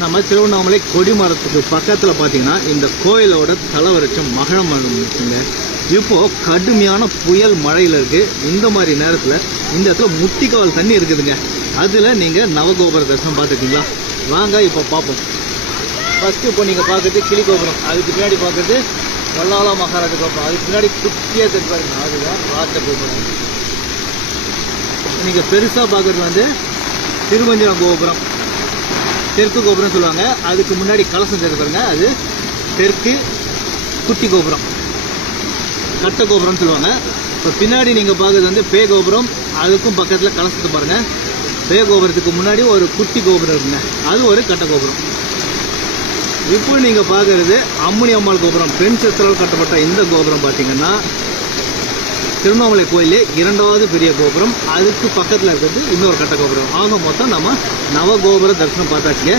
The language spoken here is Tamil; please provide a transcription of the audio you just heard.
நம்ம திருவண்ணாமலை கொடிமரத்துக்கு பக்கத்தில் பார்த்தீங்கன்னா இந்த கோயிலோட தலைவரிச்சம் மகழ மரம் இருக்குங்க. இப்போ கடுமையான புயல் மழையில் இருக்குது. இந்த மாதிரி நேரத்தில் இந்த இடத்துல முட்டிக்கால் தண்ணி இருக்குதுங்க. அதில் நீங்கள் நவகோபுர தரிசனம் பார்த்துருக்கீங்களா? வாங்க இப்போ பார்ப்போம். ஃபஸ்ட்டு இப்போ நீங்கள் பார்க்குறது கிளி கோபுரம், அதுக்கு பின்னாடி பார்க்குறது வல்லாள மகாராஜ கோபுரம், அதுக்கு பின்னாடி குட்டியாக தெரிப்பாருங்க, அதுதான் ராஜ கோபுரம். நீங்கள் பெருசாக பார்க்குறது வந்து திருவஞ்சனம் கோபுரம், தெற்கு கோபுரம் சொல்லுவாங்க. அதுக்கு முன்னாடி கலசம் தெரிப்பாருங்க, அது தெற்கு குட்டி கோபுரம், கட்ட கோபுரம்னு சொல்லுவாங்க. இப்போ பின்னாடி நீங்கள் பார்க்குறது வந்து பே கோபுரம், அதுக்கும் பக்கத்தில் கலசத்தை பாருங்கள். பே கோபுரத்துக்கு முன்னாடி ஒரு குட்டி கோபுரம் இருக்குங்க, அது ஒரு கட்ட கோபுரம். இப்போ நீங்கள் பார்க்குறது அம்மணி அம்மாள் கோபுரம், பெண் சத்திரால் கட்டப்பட்ட இந்த கோபுரம் பார்த்தீங்கன்னா திருவண்ணாமலை கோயிலே 2வது பெரிய கோபுரம். அதுக்கு பக்கத்தில் இருக்கிறது இன்னொரு கட்ட கோபுரம். ஆக மொத்தம் நம்ம நவகோபுர தரிசனம் பார்த்தாச்சுங்க.